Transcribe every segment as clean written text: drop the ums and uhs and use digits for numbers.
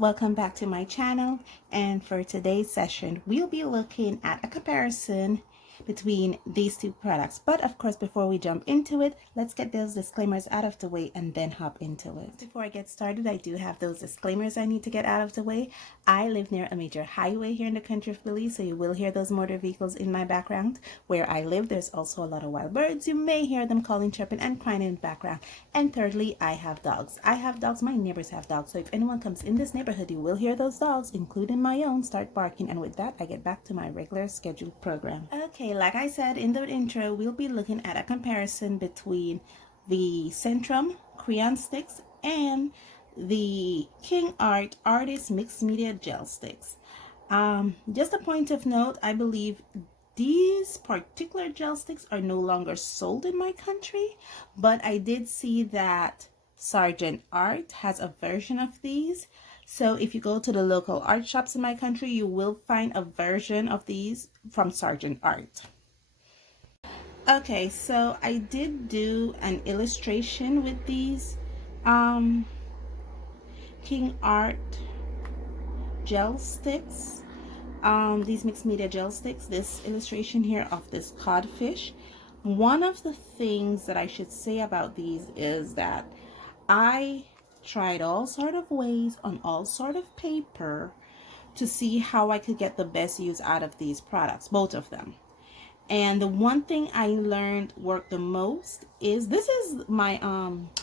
welcome back to my channel, and for today's session we'll be looking at a comparison between these two products. But of course, before we jump into it, let's get those disclaimers out of the way and then hop into it. Before I get started, I do have those disclaimers I need to get out of the way. I live near a major highway here in the country of Belize, so you will hear those motor vehicles in my background. Where I live, there's also a lot of wild birds. You may hear them calling, chirping, and crying in the background. And thirdly, I have dogs. My neighbors have dogs, so if anyone comes in this neighborhood, you will hear those dogs, including my own, start barking. And with that, I get back to my regular scheduled program. Okay, like I said in the intro, we'll be looking at a comparison between the Centrum Crayon Sticks and the Kingart Artist Mixed Media Gel Sticks. Just a point of note, I believe these particular gel sticks are no longer sold in my country, but I did see that Sargent Art has a version of these. So if you go to the local art shops in my country, you will find a version of these from Sargent Art. Okay, so I did do an illustration with these Kingart gel sticks, these mixed media gel sticks, this illustration here of this codfish. One of the things that I should say about these is that I tried all sort of ways on all sort of paper to see how I could get the best use out of these products, both of them. And the one thing I learned worked the most is, this is my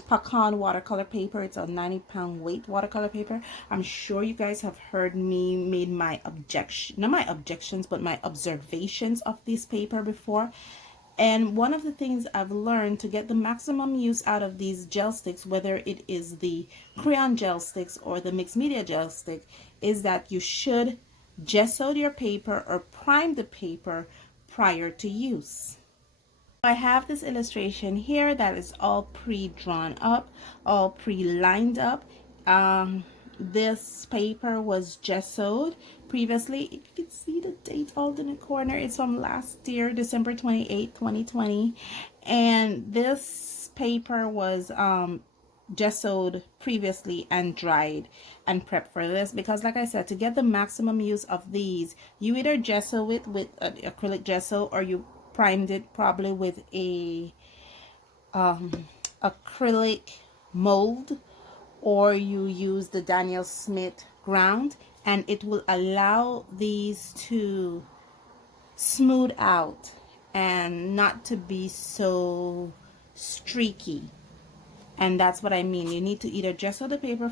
pecan watercolor paper. It's a 90-pound weight watercolor paper. I'm sure you guys have heard me made my not my objections, but my observations of this paper before. And one of the things I've learned to get the maximum use out of these gel sticks, whether it is the crayon gel sticks or the mixed media gel stick, is that you should gesso your paper or prime the paper prior to use. I have this illustration here that is all pre-drawn up, all pre-lined up. This paper was gessoed previously. You can see the date all in the corner. It's from last year, December 28, 2020. And this paper was gessoed previously and dried and prepped for this, because like I said, to get the maximum use of these, you either gesso it with an acrylic gesso, or you primed it probably with a acrylic mold, or you use the Daniel Smith ground, and it will allow these to smooth out and not to be so streaky. And that's what I mean. You need to either gesso the paper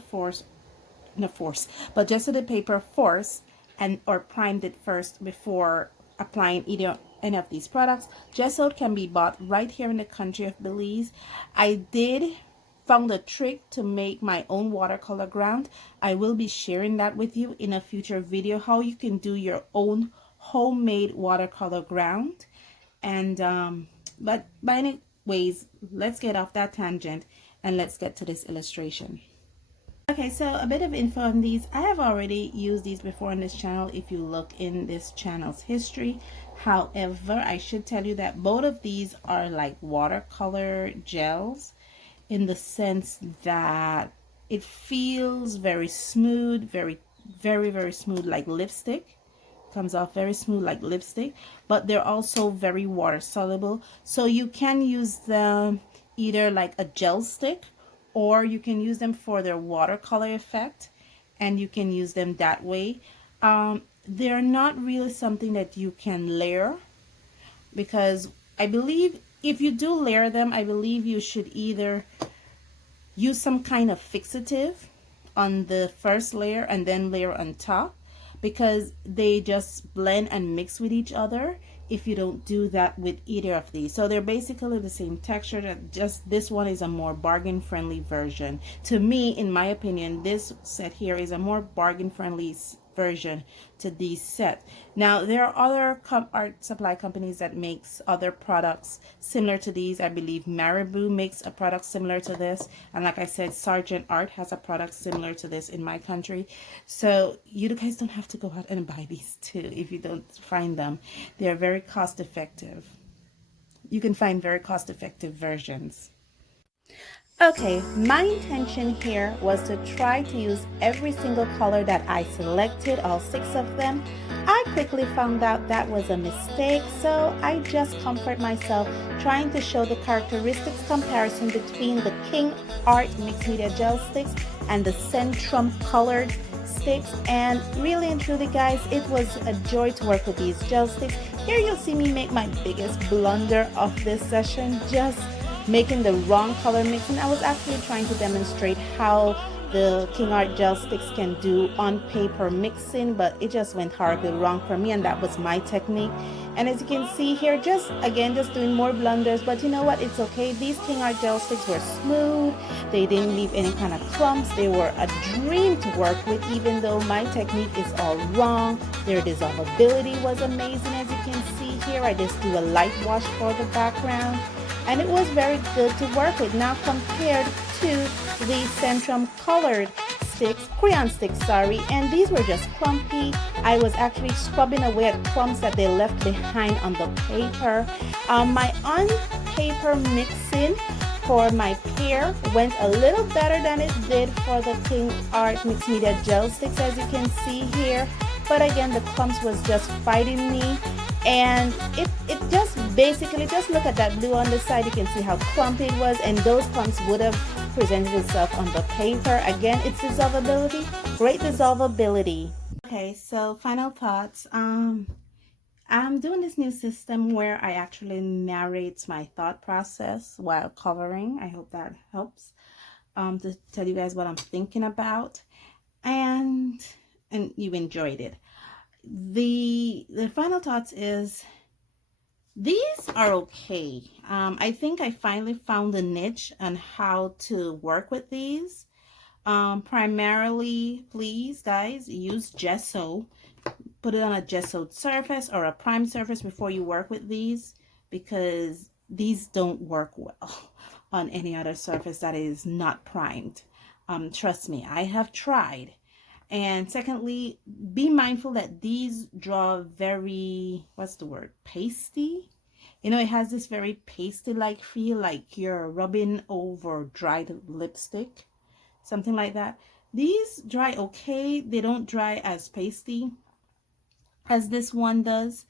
gesso the paper first, and or primed it first before applying either any of these products. Gesso can be bought right here in the country of Belize. I did found a trick to make my own watercolor ground. I will be sharing that with you in a future video, how you can do your own homemade watercolor ground. And but by any ways, let's get off that tangent and let's get to this illustration. Okay, so a bit of info on these. I have already used these before on this channel if you look in this channel's history. However, I should tell you that both of these are like watercolor gels, in the sense that it feels very smooth, very smooth, like lipstick. Comes off very smooth like lipstick, but they're also very water soluble, so you can use them either like a gel stick, or you can use them for their watercolor effect, and you can use them that way. They're not really something that you can layer, because I believe if you do layer them, I believe you should either use some kind of fixative on the first layer and then layer on top, because they just blend and mix with each other if you don't do that with either of these. So they're basically the same texture, that just this one is a more bargain friendly version. To me, in my opinion, this set here is a more bargain friendly version to these set. Now there are other art supply companies that makes other products similar to these. I believe Marabou makes a product similar to this, and like I said, Sargent Art has a product similar to this in my country. So you guys don't have to go out and buy these too if you don't find them. They're very cost effective. You can find very cost effective versions. Okay, my intention here was to try to use every single color that I selected, all 6 of them. I quickly found out that was a mistake, so I just comfort myself trying to show the characteristics comparison between the Kingart Mixed Media Gel Sticks and the Centrum Colored Sticks. And really and truly guys, it was a joy to work with these gel sticks. Here you'll see me make my biggest blunder of this session, just making the wrong color mixing. I was actually trying to demonstrate how the Kingart gel sticks can do on paper mixing, but it just went horribly wrong for me, and that was my technique. And as you can see here, just doing more blunders, but you know what, it's okay. These Kingart gel sticks were smooth, they didn't leave any kind of clumps, they were a dream to work with, even though my technique is all wrong. Their dissolvability was amazing. As you can see here, I just do a light wash for the background, and it was very good to work with. Now compared to the Centrum crayon sticks, sorry, and these were just clumpy. I was actually scrubbing away at clumps that they left behind on the paper. My on-paper mixing for my pair went a little better than it did for the Kingart Mixed Media Gel Sticks, as you can see here. But again, the clumps was just fighting me, and it just basically, just look at that blue on the side, you can see how clumpy it was, and those clumps would have presented itself on the paper. Again, it's dissolvability, great dissolvability. Okay, so final thoughts. I'm doing this new system where I actually narrate my thought process while coloring. I hope that helps to tell you guys what I'm thinking about, and you enjoyed it. The final thoughts is, these are okay. I think I finally found a niche on how to work with these. Primarily, please guys, use gesso. Put it on a gessoed surface or a primed surface before you work with these, because these don't work well on any other surface that is not primed. Trust me, I have tried. And secondly, be mindful that these draw very, what's the word, pasty. You know, it has this very pasty like feel, like you're rubbing over dried lipstick, something like that. These dry okay, they don't dry as pasty as this one does,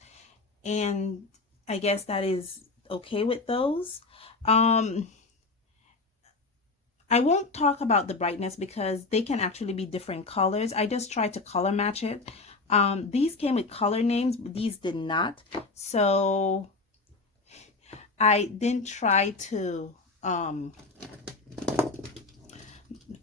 and I guess that is okay with those. I won't talk about the brightness because they can actually be different colors. I just tried to color match it. These came with color names, but these did not. So I didn't try to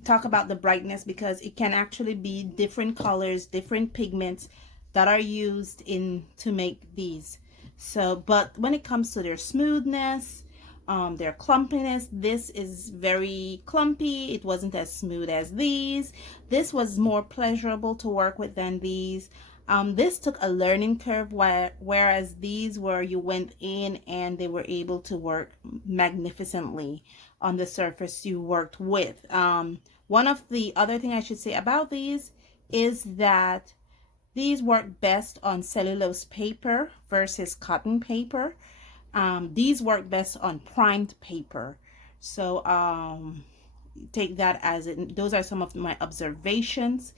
talk about the brightness, because it can actually be different colors, different pigments that are used in to make these. So, but when it comes to their smoothness, their clumpiness, this is very clumpy. It wasn't as smooth as these. This was more pleasurable to work with than these. This took a learning curve, whereas these were, you went in and they were able to work magnificently on the surface you worked with. One of the other thing I should say about these is that these work best on cellulose paper versus cotton paper. These work best on primed paper. So take that as it. Those are some of my observations.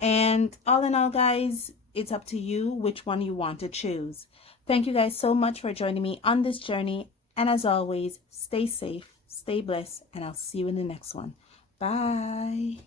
And all in all, guys, it's up to you which one you want to choose. Thank you guys so much for joining me on this journey. And as always, stay safe, stay blessed, and I'll see you in the next one. Bye.